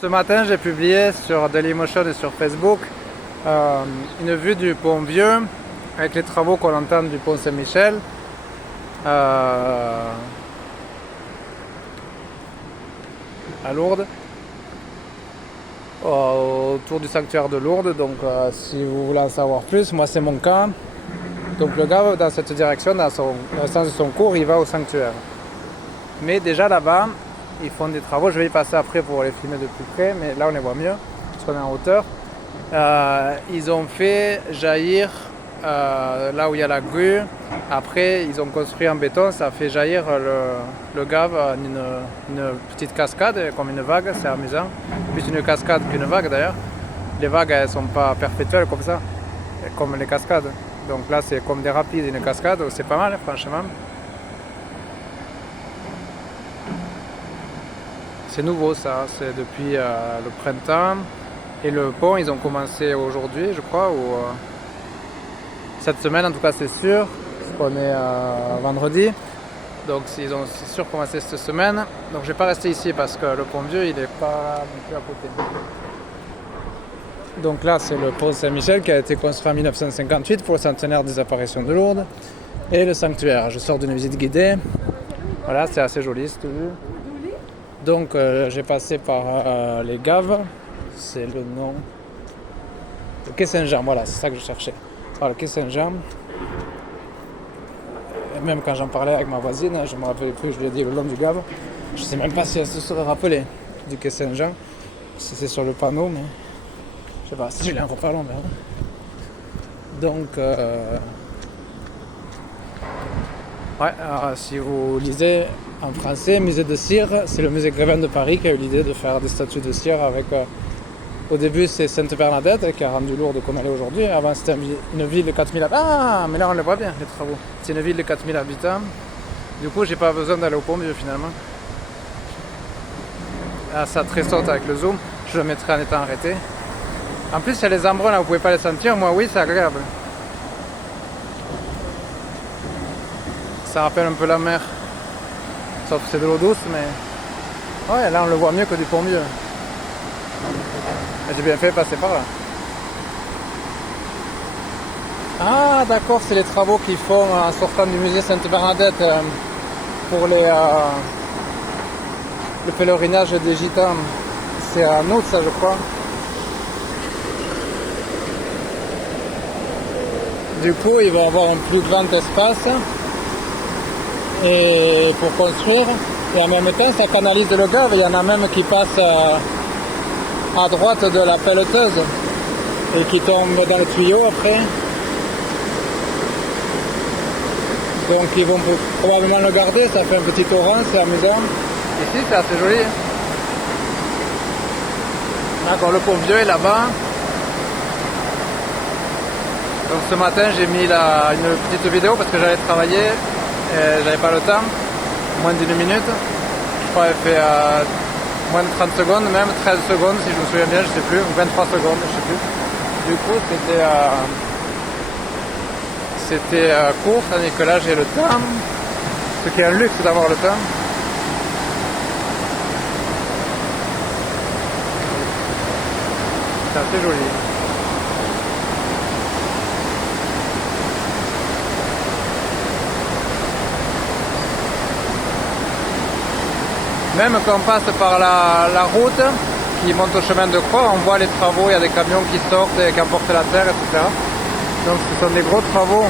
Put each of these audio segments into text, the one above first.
Ce matin, j'ai publié sur Dailymotion et sur Facebook une vue du pont Vieux avec les travaux qu'on entend du pont Saint-Michel. À Lourdes, autour du sanctuaire de Lourdes. Donc si vous voulez en savoir plus, moi c'est mon cas. Donc le gars dans cette direction, dans le sens de son cours, il va au sanctuaire. Mais déjà là-bas, ils font des travaux, je vais y passer après pour les filmer de plus près, mais là on les voit mieux, parce qu'on est en hauteur. Ils ont fait jaillir là où il y a la grue. Après ils ont construit en béton, ça fait jaillir le Gave en une petite cascade, comme une vague, c'est amusant. Plus une cascade qu'une vague d'ailleurs. Les vagues elles sont pas perpétuelles comme ça, comme les cascades. Donc là c'est comme des rapides, une cascade, c'est pas mal franchement. C'est nouveau ça, c'est depuis le printemps. Et le pont, ils ont commencé aujourd'hui, je crois, ou cette semaine en tout cas, c'est sûr, parce qu'on est vendredi. Donc ils ont c'est sûr commencé cette semaine. Donc je vais pas rester ici parce que le pont Vieux, il est pas non plus à côté. Donc là, c'est le pont Saint-Michel qui a été construit en 1958 pour le centenaire des apparitions de Lourdes. Et le sanctuaire. Je sors d'une visite guidée. Voilà, c'est assez joli cette vue. Donc j'ai passé par les Gaves, c'est le nom. Le quai Saint-Jean, voilà, c'est ça que je cherchais. Voilà, le quai Saint-Jean. Et même quand j'en parlais avec ma voisine, je me rappelais plus, je lui ai dit le long du Gave. Je sais même pas si elle se serait rappelée du quai Saint-Jean. Si c'est sur le panneau, mais je sais pas, si je l'ai en reparlant, mais donc ouais, alors, si vous lisez en français, musée de cire, c'est le musée Grévin de Paris qui a eu l'idée de faire des statues de cire avec... au début, c'est Sainte-Bernadette qui a rendu Lourdes comme elle est aujourd'hui. Avant, c'était une ville de 4000 habitants. Ah, mais là, on le voit bien, les travaux. C'est une ville de 4000 habitants. Du coup, j'ai pas besoin d'aller au pont Vieux, finalement. Ah, ça très saute avec le zoom. Je le mettrai en étant arrêté. En plus, il y a les embruns, là, vous pouvez pas les sentir. Moi, oui, c'est agréable. Ça rappelle un peu la mer. Sauf que c'est de l'eau douce, mais... Ouais, là, on le voit mieux que du pont Vieux. J'ai bien fait passer par là. Ah d'accord, c'est les travaux qu'ils font en sortant du musée Sainte-Bernadette pour le pèlerinage des Gitans. C'est en août ça je crois. Du coup ils vont avoir un plus grand espace et pour construire. Et en même temps ça canalise le Gave, il y en a même qui passent à droite de la pelleteuse et qui tombe dans le tuyau après. Donc ils vont probablement le garder, ça fait un petit torrent, c'est amusant. Ici c'est assez joli. D'accord, le pont Vieux est là-bas. Donc ce matin j'ai mis une petite vidéo parce que j'allais travailler et j'avais pas le temps, moins d'une minute. Je crois qu'elle fait moins de 30 secondes, même 13 secondes si je me souviens bien, je sais plus, ou 23 secondes, je sais plus. Du coup c'était court, tandis que là j'ai le temps, ce qui est un luxe d'avoir le temps. C'est assez joli. Même quand on passe par la route qui monte au chemin de croix, on voit les travaux, il y a des camions qui sortent et qui emportent la terre, etc. Donc ce sont des gros travaux.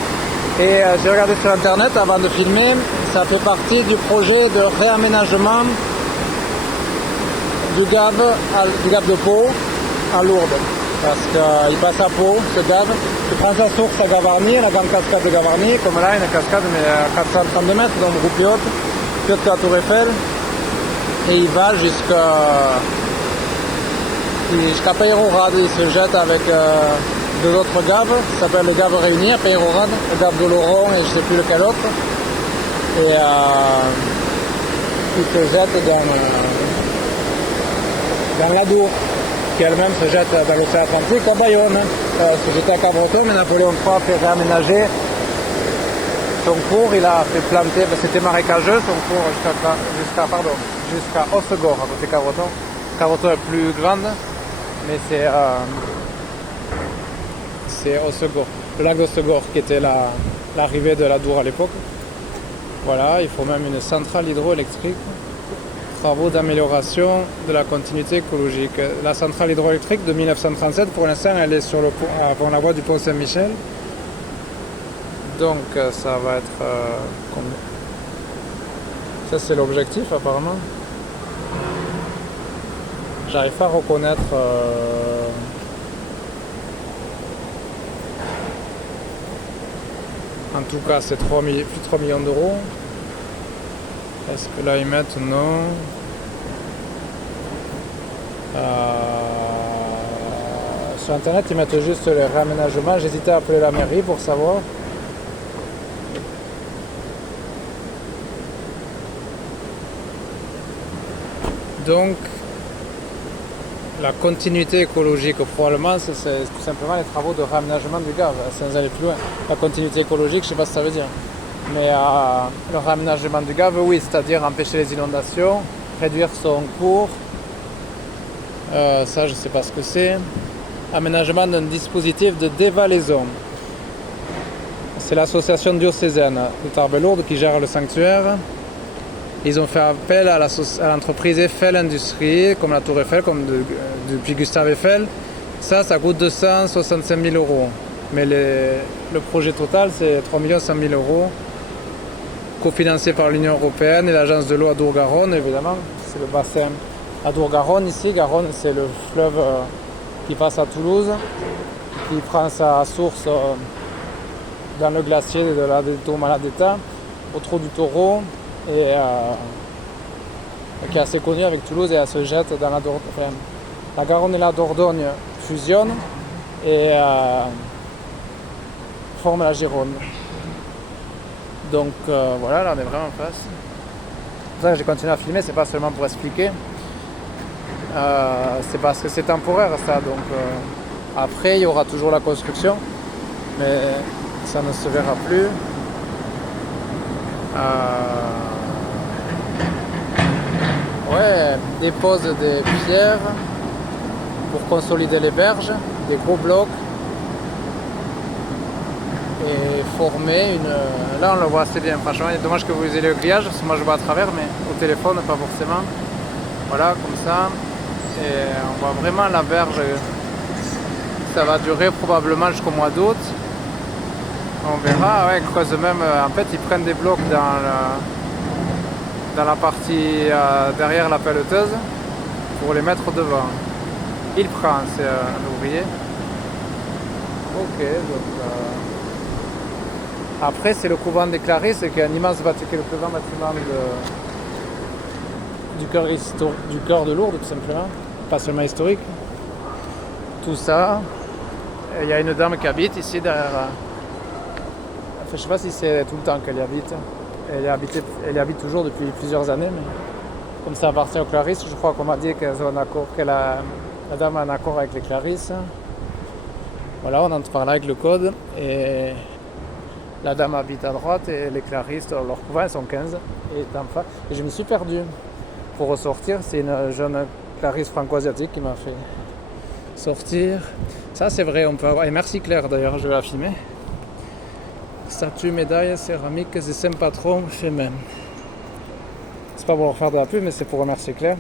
Et j'ai regardé sur internet avant de filmer, ça fait partie du projet de réaménagement du Gave de Pau à Lourdes. Parce qu'il passe à Pau, ce Gave. Il prend sa source à Gavarnie, la grande cascade de Gavarnie, comme là, une cascade mais à 432 mètres, donc beaucoup plus haute, plus haute que la Tour Eiffel. Et il va jusqu'à Peyrehorade, il se jette avec deux autres gaves, qui s'appellent les gaves réunis à Peyrehorade, le Gave de Laurent et je ne sais plus lequel autre. Et il se jette dans l'Adour, qui elle-même se jette dans l'océan Atlantique à Bayonne. Se jetait à Cabreton, mais Napoléon III a fait réaménager son cours, il a fait planter, c'était marécageux son cours jusqu'à Hossegor, à côté de Cabreton. Escarroto est plus grande, mais c'est Hossegor, le lac d'Hossegor qui était l'arrivée de l'Adour à l'époque. Voilà, il faut même une centrale hydroélectrique. Travaux d'amélioration de la continuité écologique. La centrale hydroélectrique de 1937, pour l'instant, elle est sur avant la voie du pont Saint-Michel. Donc ça va être... ça c'est l'objectif apparemment. J'arrive pas à reconnaître... En tout cas, c'est plus de 3 millions d'euros. Est-ce que là ils mettent non sur internet ils mettent juste le réaménagement. J'hésitais à appeler la mairie pour savoir. Donc la continuité écologique probablement c'est tout simplement les travaux de réaménagement du Gave, sans aller plus loin. La continuité écologique, je sais pas ce que ça veut dire. Mais le réaménagement du Gave, oui, c'est-à-dire empêcher les inondations, réduire son cours. Ça, je ne sais pas ce que c'est. Aménagement d'un dispositif de dévalaison. C'est l'association diocésaine de Tarbes-Lourdes qui gère le sanctuaire. Ils ont fait appel à l'entreprise Eiffel Industrie, comme la Tour Eiffel, comme depuis Gustave Eiffel. Ça coûte 265 000 euros. Mais le projet total, c'est 3 100 000 euros. Cofinancé par l'Union Européenne et l'Agence de l'eau Adour-Garonne, évidemment. C'est le bassin Adour-Garonne ici. Garonne, c'est le fleuve qui passe à Toulouse, qui prend sa source dans le glacier de la Tourmaladeta, au trou du Taureau, et qui est assez connu avec Toulouse, et elle se jette dans la Dordogne. Enfin, la Garonne et la Dordogne fusionnent et forment la Gironde. Donc voilà, là on est vraiment en face. C'est pour ça que j'ai continué à filmer, c'est pas seulement pour expliquer. C'est parce que c'est temporaire ça, donc après il y aura toujours la construction, mais ça ne se verra plus. Ouais, dépose des pierres pour consolider les berges, des gros blocs. Et former une... Là on le voit assez bien, franchement, il est dommage que vous ayez le grillage, parce que moi je vois à travers, mais au téléphone pas forcément. Voilà, comme ça. Et on voit vraiment la berge. Ça va durer probablement jusqu'au mois d'août. On verra, ouais, creuse même. En fait, ils prennent des blocs dans la partie derrière la pelleteuse pour les mettre devant. Il prend, c'est un ouvrier. Ok, donc... Après, c'est le couvent des Clarisses, qui est un immense bâtiment, le plus grand bâtiment du cœur de Lourdes, tout simplement. Pas seulement historique. Tout ça. Il y a une dame qui habite ici derrière. Enfin, je ne sais pas si c'est tout le temps qu'elle y habite. Elle y habite toujours depuis plusieurs années, mais comme ça appartient aux Clarisses, je crois qu'on m'a dit qu'elles ont un accord, la dame a un accord avec les Clarisses. Voilà, on entre par là avec le code. Et la dame habite à droite et les Clarisses, leur couvent, elles sont 15. Et je me suis perdu pour ressortir. C'est une jeune Clarisse franco-asiatique qui m'a fait sortir. Ça, c'est vrai, on peut avoir. Et merci Claire d'ailleurs, je vais la filmer. Statue, médaille, céramique, c'est Saint Patron chez même. C'est pas pour leur faire de la pub, mais c'est pour remercier Claire.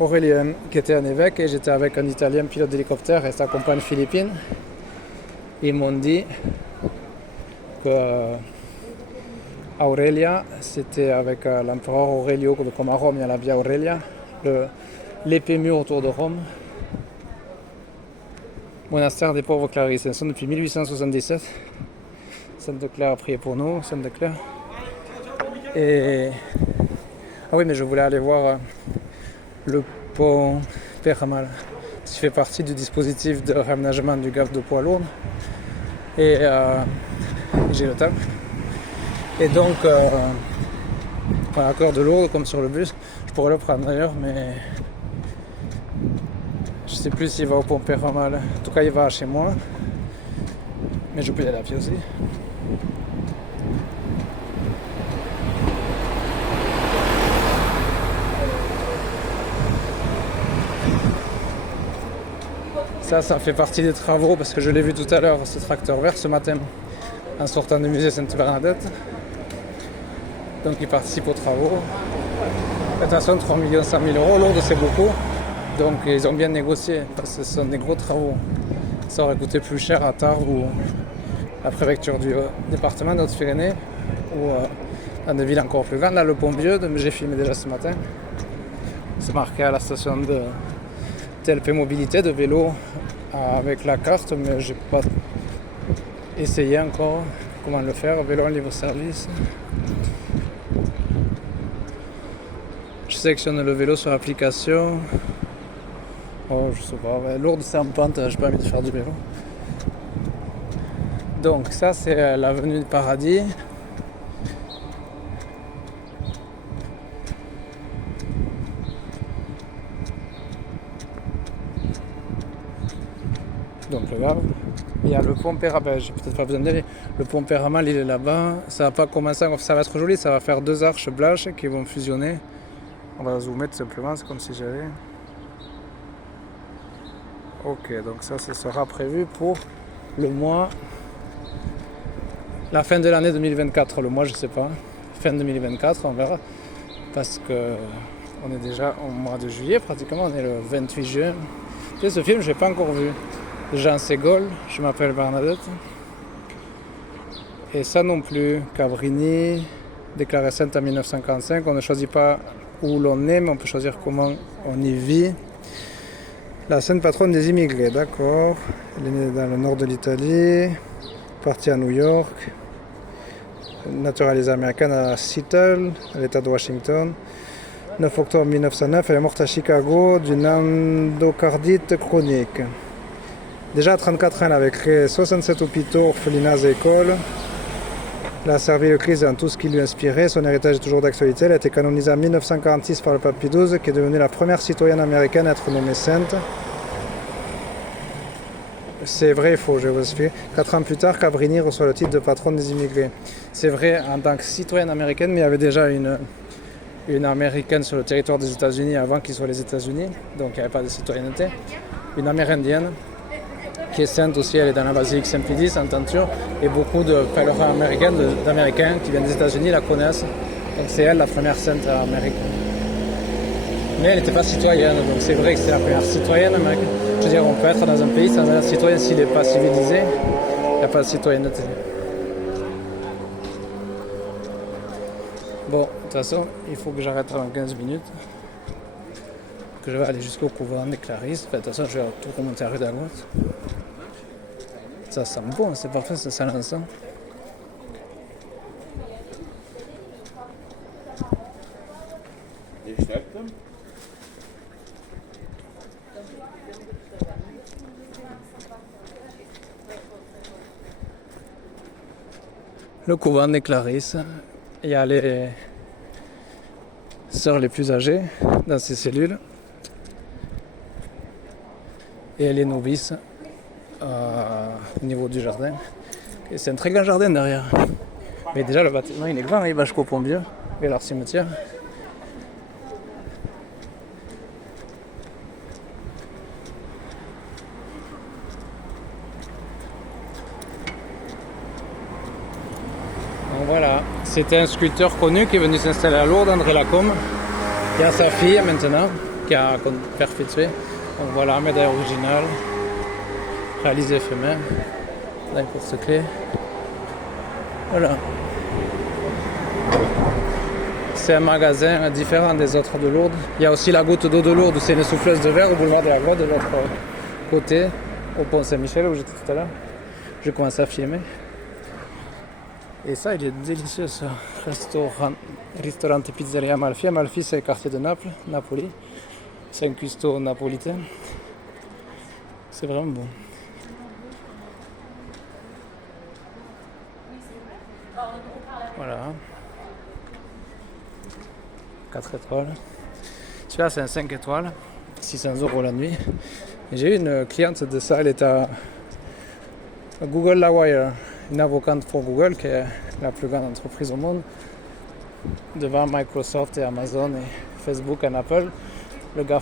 Aurélien, qui était un évêque, et j'étais avec un Italien pilote d'hélicoptère et sa compagne philippine. Ils m'ont dit que Aurelia, c'était avec l'empereur Aurelio, comme à Rome, il y a la Via Aurelia, l'épée mue autour de Rome. Monastère des pauvres Clarisses, ils sont depuis 1877. Sainte Claire a prié pour nous, Sainte Claire. Et... Ah oui, mais je voulais aller voir le pont Peyramal, qui fait partie du dispositif de réaménagement du Gave de Poix-Lourdes. Et j'ai le temps. Et donc, à Cœur de Lourdes, comme sur le bus, je pourrais le prendre d'ailleurs, mais je sais plus s'il va au pont Peyramal. En tout cas, il va chez moi, mais je peux y aller à pied aussi. Ça fait partie des travaux parce que je l'ai vu tout à l'heure, ce tracteur vert ce matin en sortant du musée Sainte-Bernadette. Donc il participe aux travaux. Attention, 3 100 000 €, Lourdes c'est beaucoup. Donc ils ont bien négocié parce que ce sont des gros travaux. Ça aurait coûté plus cher à Tarbes ou la préfecture du département de Haute-Pyrénées ou dans des villes encore plus grandes. Là, le Pont-Vieux, j'ai filmé déjà ce matin. C'est marqué à la station de TLP Mobilité de vélo avec la carte, mais j'ai pas essayé encore comment le faire. Vélo en libre-service. Je sélectionne le vélo sur l'application. Oh, je sais pas, ouais, Lourdes c'est en pente, j'ai pas envie de faire du vélo. Donc ça c'est l'avenue du Paradis. Donc le Gave. Il y a le pont Péramal, j'ai peut-être pas besoin d'aller. Le pont Péramal il est là-bas. Ça va pas commencer, ça va être joli, ça va faire 2 arches blanches qui vont fusionner. On va zoomer tout simplement, c'est comme si j'avais. Ok, donc ça sera prévu pour le mois, la fin de l'année 2024, le mois je sais pas, fin 2024 on verra, parce que on est déjà au mois de juillet pratiquement, on est le 28 juin. Et ce film je l'ai pas encore vu, Jean Ségol, je m'appelle Bernadette, et ça non plus, Cabrini, déclaré sainte en 1955, on ne choisit pas où l'on est, mais on peut choisir comment on y vit. La sainte patronne des immigrés, d'accord. Elle est née dans le nord de l'Italie, partie à New York, naturalisée américaine à Seattle, à l'État de Washington. 9 octobre 1909, elle est morte à Chicago d'une endocardite chronique. Déjà à 34 ans, elle avait créé 67 hôpitaux, orphelinats et écoles. Elle a servi le Christ dans tout ce qui lui inspirait. Son héritage est toujours d'actualité. Elle a été canonisée en 1946 par le pape Pie XII, qui est devenue la première citoyenne américaine à être nommée sainte. C'est vrai et faux, je vais vous expliquer. 4 ans plus tard, Cabrini reçoit le titre de patronne des immigrés. C'est vrai en tant que citoyenne américaine, mais il y avait déjà une américaine sur le territoire des États-Unis avant qu'il soit les États-Unis, donc il n'y avait pas de citoyenneté. Une amérindienne qui est sainte aussi, elle est dans la basilique Saint-Pédis en tenture, et beaucoup de pèlerins d'Américains qui viennent des États-Unis la connaissent. Donc c'est elle la première sainte américaine. Mais elle n'était pas citoyenne, donc c'est vrai que c'est la première citoyenne américaine. Je veux dire, on peut être dans un pays sans être citoyen s'il n'est pas civilisé, il n'y a pas de citoyenneté. Bon, de toute façon, il faut que j'arrête en 15 minutes. Que je vais aller jusqu'au couvent des Clarisses. Enfin, de toute façon, je vais tout remonter à rue d'Agotte. Ça sent bon, c'est parfait, ça sent l'encens. Le couvent des Clarisses, il y a les sœurs les plus âgées dans ces cellules et les novices au niveau du jardin. Et c'est un très grand jardin derrière. Mais déjà le bâtiment il est grand, il va jusqu'au Pont-Vieux et leur cimetière. Donc voilà, c'était un sculpteur connu qui est venu s'installer à Lourdes, André Lacombe. Il y a sa fille maintenant qui a perpétué. Donc voilà, médaille originale, réalisée fait main, dans les porte-clés. Voilà. C'est un magasin différent des autres de Lourdes. Il y a aussi la goutte d'eau de Lourdes, c'est une souffleuse de verre au boulevard de la Gloire de l'autre côté, au pont Saint-Michel où j'étais tout à l'heure. J'ai commencé à filmer. Et ça, il est délicieux, ce restaurant pizzeria Amalfi. Amalfi, c'est le quartier de Naples, Napoli. C'est un cuistot napolitain. C'est vraiment bon. Voilà. 4 étoiles. Celui-là, c'est un 5 étoiles. 600 € la nuit. Et j'ai eu une cliente de ça, elle est à Google La Wire, une avocate pour Google, qui est la plus grande entreprise au monde, devant Microsoft et Amazon et Facebook et Apple. Le gars